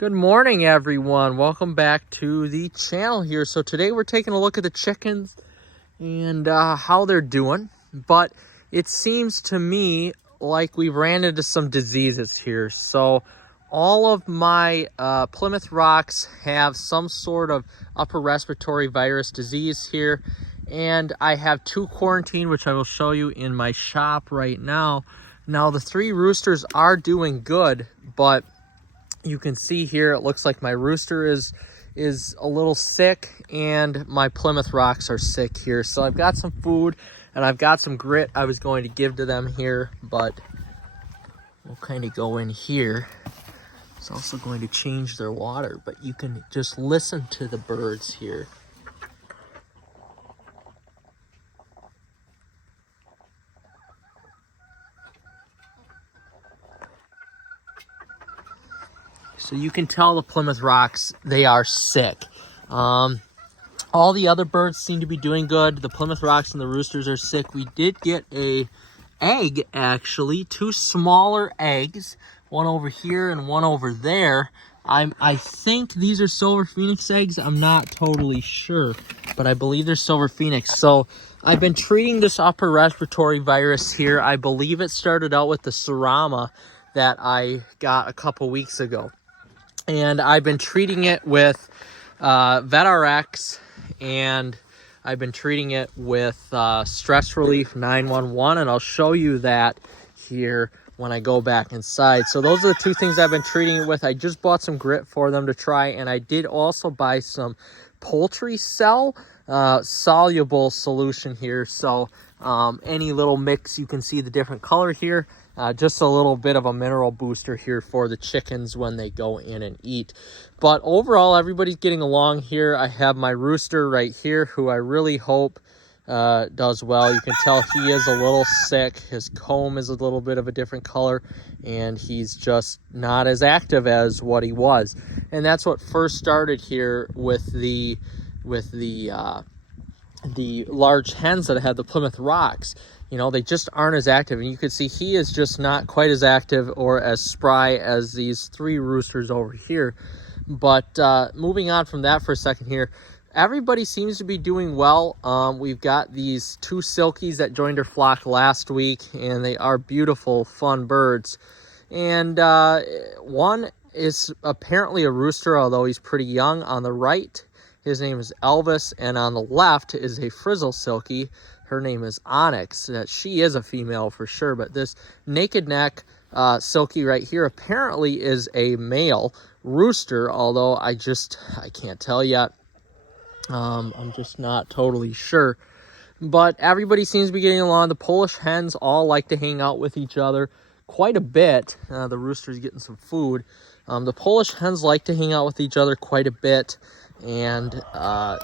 Good morning, everyone. Welcome back to the channel here. So today we're taking a look at the chickens and how they're doing. But it seems to me like we've ran into some diseases here. So all of my Plymouth Rocks have some sort of upper respiratory virus disease here. And I have two quarantined, which I will show you in my shop right now. Now the three roosters are doing good, but you can see here, it looks like my rooster is a little sick and my Plymouth Rocks are sick here. So I've got some food and I've got some grit I was going to give to them here, but we'll kind of go in here. It's also going to change their water, but you can just listen to the birds here. So you can tell the Plymouth Rocks, they are sick. All the other birds seem to be doing good. The Plymouth Rocks and the roosters are sick. We did get a egg, actually, two smaller eggs, one over here and one over there. I think these are silver phoenix eggs. I'm not totally sure, but I believe they're silver phoenix. So I've been treating this upper respiratory virus here. I believe it started out with the Serama that I got a couple weeks ago. And I've been treating it with VetRx, and I've been treating it with Stress Relief 911, and I'll show you that here when I go back inside. So those are the two things I've been treating it with. I just bought some grit for them to try, and I did also buy some poultry cell soluble solution here. So any little mix, you can see the different color here. Just a little bit of a mineral booster here for the chickens when they go in and eat. But overall, everybody's getting along here. I have my rooster right here, who I really hope does well. You can tell he is a little sick. His comb is a little bit of a different color, and he's just not as active as what he was. And that's what first started here with the large hens that had the Plymouth Rocks. You know, they just aren't as active, and you can see he is just not quite as active or as spry as these three roosters over here. But moving on from that for a second here, everybody seems to be doing well. We've got these two silkies that joined our flock last week, and they are beautiful, fun birds. And one is apparently a rooster, although he's pretty young. On the right, his name is Elvis, and on the left is a frizzle silky. Her name is Onyx. She is a female for sure, but this naked neck silky right here apparently is a male rooster, although I can't tell yet. I'm just not totally sure. But everybody seems to be getting along. The Polish hens all like to hang out with each other quite a bit. The rooster's getting some food. The Polish hens like to hang out with each other quite a bit, and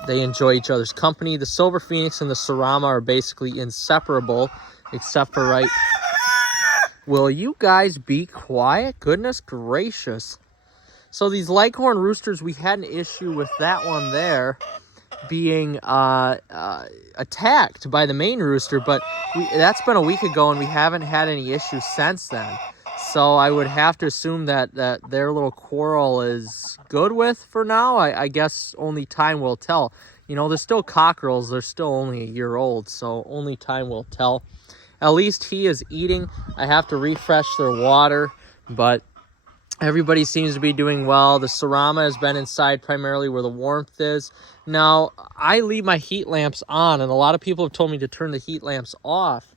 they enjoy each other's company. The silver phoenix and the Serama are basically inseparable, except for right... Will you guys be quiet? Goodness gracious. So these Leghorn roosters, we had an issue with that one there being attacked by the main rooster, but that's been a week ago, and we haven't had any issues since then. So I would have to assume that their little quarrel is good with for now. I guess only time will tell. You know, they're still cockerels. They're still only a year old, so only time will tell. At least he is eating. I have to refresh their water, but everybody seems to be doing well. The Serama has been inside primarily where the warmth is. Now, I leave my heat lamps on, and a lot of people have told me to turn the heat lamps off.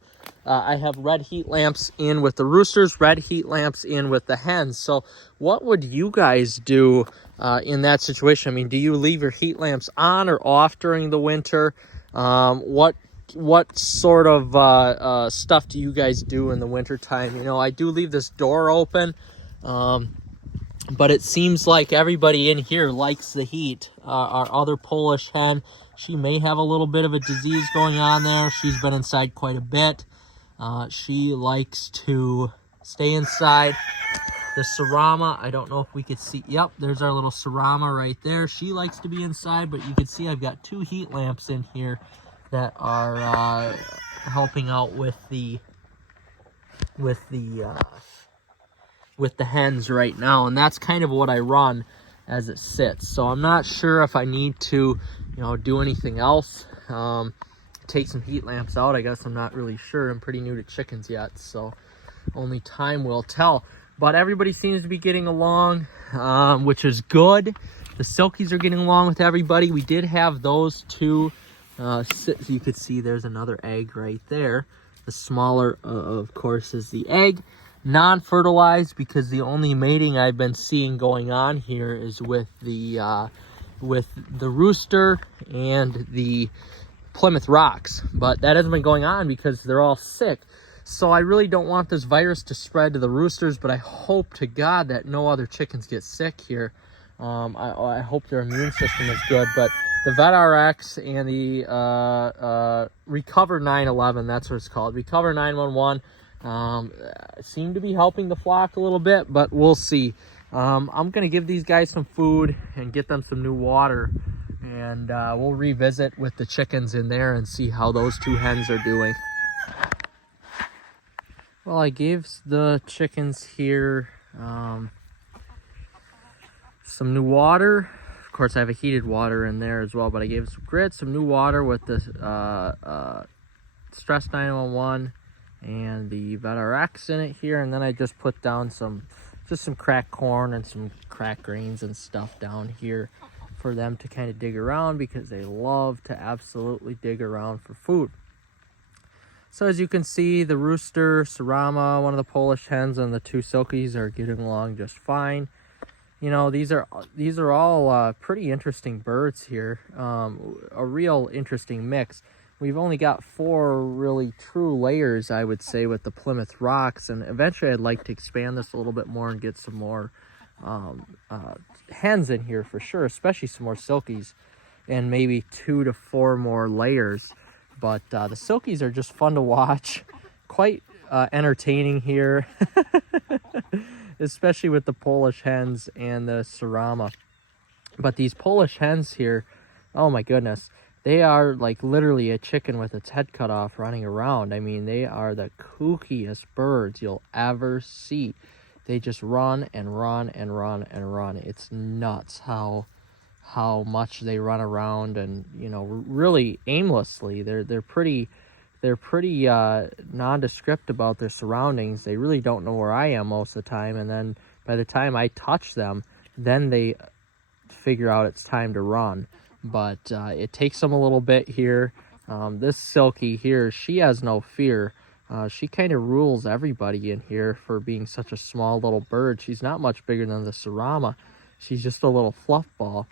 I have red heat lamps in with the roosters, red heat lamps in with the hens. So what would you guys do in that situation? I mean, do you leave your heat lamps on or off during the winter? What sort of stuff do you guys do in the wintertime? You know, I do leave this door open, but it seems like everybody in here likes the heat. Our other Polish hen, she may have a little bit of a disease going on there. She's been inside quite a bit. She likes to stay inside. The Serama, I don't know if we could see. Yep, there's our little Serama right there. She likes to be inside, but you can see I've got two heat lamps in here that are helping out with the with the hens right now, and that's kind of what I run as it sits. So I'm not sure if I need to, do anything else. Take some heat lamps out, I guess. I'm not really sure. I'm pretty new to chickens yet, so only time will tell. But everybody seems to be getting along, which is good. The Silkies are getting along with everybody. We did have those two sit, so you could see there's another egg right there. The smaller, of course, is the egg. Non-fertilized, because the only mating I've been seeing going on here is with the rooster and the Plymouth Rocks. But that hasn't been going on because they're all sick. So I really don't want this virus to spread to the roosters, but I hope to God that no other chickens get sick here. I hope their immune system is good. But the VetRx and the Recover 911, that's what it's called, Recover 911, seem to be helping the flock a little bit, but we'll see. I'm going to give these guys some food and get them some new water, and we'll revisit with the chickens in there and see how those two hens are doing. Well, I gave the chickens here some new water. Of course, I have a heated water in there as well, but I gave some grits, some new water with the Stress 911 and the VetRx in it here, and then I just put down some cracked corn and some cracked grains and stuff down here for them to kind of dig around, because they love to absolutely dig around for food. So as you can see, the rooster, Sarama, one of the Polish hens, and the two Silkies are getting along just fine. These are all pretty interesting birds here. A real interesting mix. We've only got 4 really true layers, I would say, with the Plymouth Rocks, and eventually I'd like to expand this a little bit more and get some more hens in here for sure, especially some more Silkies, and maybe 2 to 4 more layers. But the Silkies are just fun to watch, quite entertaining here, especially with the Polish hens and the Sarama. But these Polish hens here, oh my goodness, they are like literally a chicken with its head cut off running around. I mean, they are the kookiest birds you'll ever see. They just run and run and run and run. It's nuts how much they run around, and really aimlessly. They're pretty nondescript about their surroundings. They really don't know where I am most of the time, and then by the time I touch them, then they figure out it's time to run. But it takes them a little bit here. This Silky here, she has no fear. She kind of rules everybody in here for being such a small little bird. She's not much bigger than the Sarama. She's just a little fluff ball.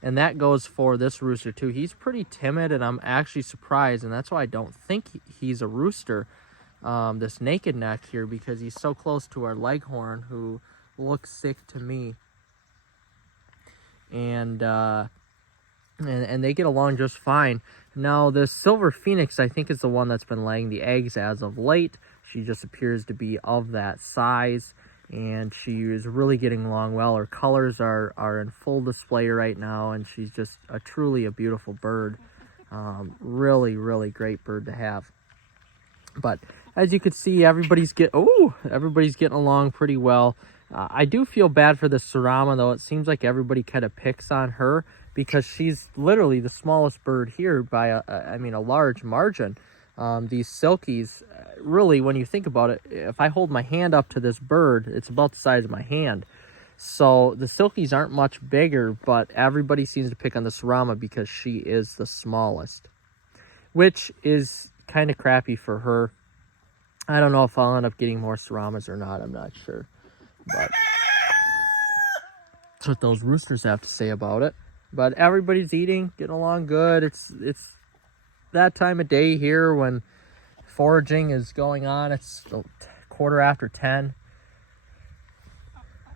And that goes for this rooster too. He's pretty timid, and I'm actually surprised, and that's why I don't think he's a rooster, this naked neck here, because he's so close to our leghorn, who looks sick to me. And they get along just fine. Now, the Silver Phoenix, I think, is the one that's been laying the eggs as of late. She just appears to be of that size, and she is really getting along well. Her colors are in full display right now, and she's just truly a beautiful bird. Really, really great bird to have. But as you can see, everybody's getting along pretty well. I do feel bad for the Sarama, though. It seems like everybody kind of picks on her, because she's literally the smallest bird here by a large margin. These Silkies, really, when you think about it, if I hold my hand up to this bird, it's about the size of my hand. So the Silkies aren't much bigger, but everybody seems to pick on the Sarama because she is the smallest, which is kind of crappy for her. I don't know if I'll end up getting more Saramas or not. I'm not sure. But that's what those roosters have to say about it. But everybody's eating, getting along good. It's that time of day here when foraging is going on. It's 10:15.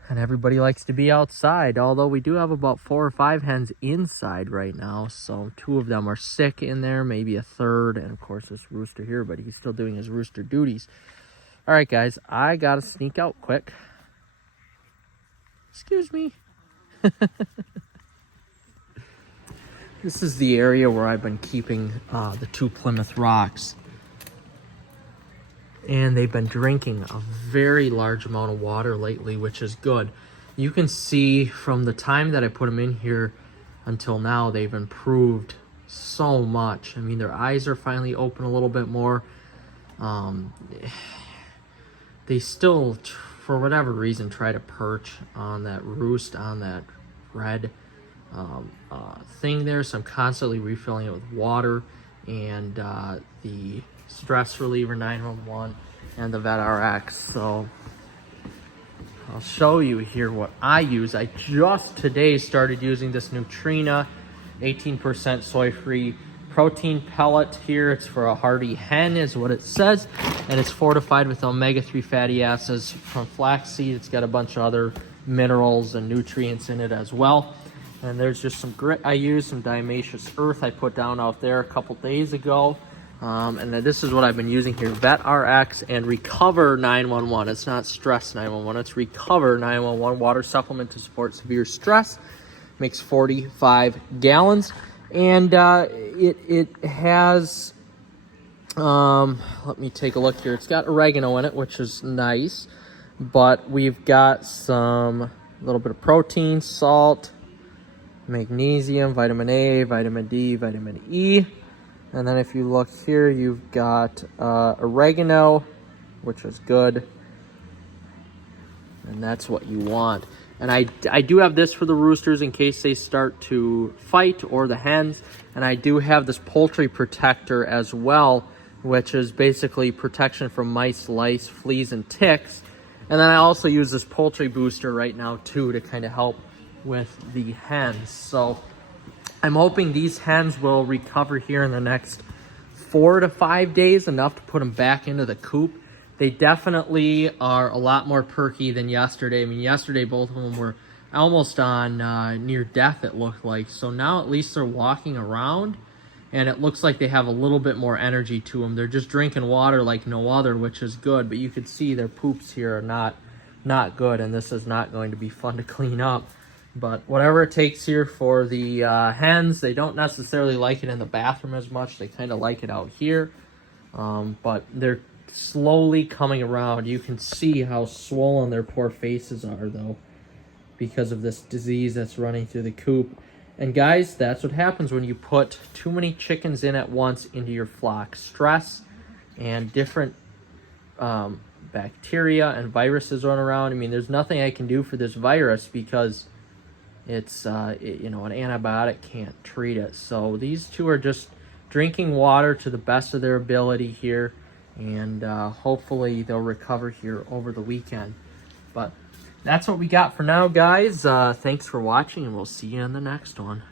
And everybody likes to be outside, although we do have about 4 or 5 hens inside right now. So 2 of them are sick in there, maybe a third, and of course this rooster here, but he's still doing his rooster duties. All right, guys, I got to sneak out quick. Excuse me. This is the area where I've been keeping the 2 Plymouth Rocks. and they've been drinking a very large amount of water lately, which is good. You can see from the time that I put them in here until now, they've improved so much. I mean, their eyes are finally open a little bit more. They still, for whatever reason, try to perch on that roost, on that red thing there. So I'm constantly refilling it with water and the stress reliever 911 and the Vet RX. So I'll show you here what I use. I just today started using this Nutrina 18% soy-free protein pellet here. It's for a hardy hen is what it says, and it's fortified with omega-3 fatty acids from flaxseed. It's got a bunch of other minerals and nutrients in it as well. And there's just some grit I use, some diatomaceous earth I put down out there a couple days ago. And then this is what I've been using here, Vet RX and Recover 911. It's not Stress 911, it's Recover 911 water supplement to support severe stress. Makes 45 gallons. And it has, let me take a look here. It's got oregano in it, which is nice. But we've got a little bit of protein, salt, magnesium, vitamin A, vitamin D, vitamin E. And then if you look here, you've got oregano, which is good. And that's what you want. And I do have this for the roosters in case they start to fight, or the hens. And I do have this poultry protector as well, which is basically protection from mice, lice, fleas, and ticks. And then I also use this poultry booster right now too to kind of help with the hens. So I'm hoping these hens will recover here in the next 4 to 5 days, enough to put them back into the coop. They definitely are a lot more perky than yesterday. I mean, yesterday both of them were almost on near death, it looked like. So now at least they're walking around, and it looks like they have a little bit more energy to them. They're just drinking water like no other, which is good. But you can see their poops here are not good, and this is not going to be fun to clean up. But whatever it takes here for the hens. They don't necessarily like it in the bathroom as much. They kind of like it out here. But they're slowly coming around. You can see how swollen their poor faces are, though, because of this disease that's running through the coop. And guys, that's what happens when you put too many chickens in at once into your flock. Stress and different bacteria and viruses run around. I mean, there's nothing I can do for this virus because it's you know, an antibiotic can't treat it. So these two are just drinking water to the best of their ability here, and hopefully they'll recover here over the weekend. But that's what we got for now, guys. Thanks for watching, and we'll see you in the next one.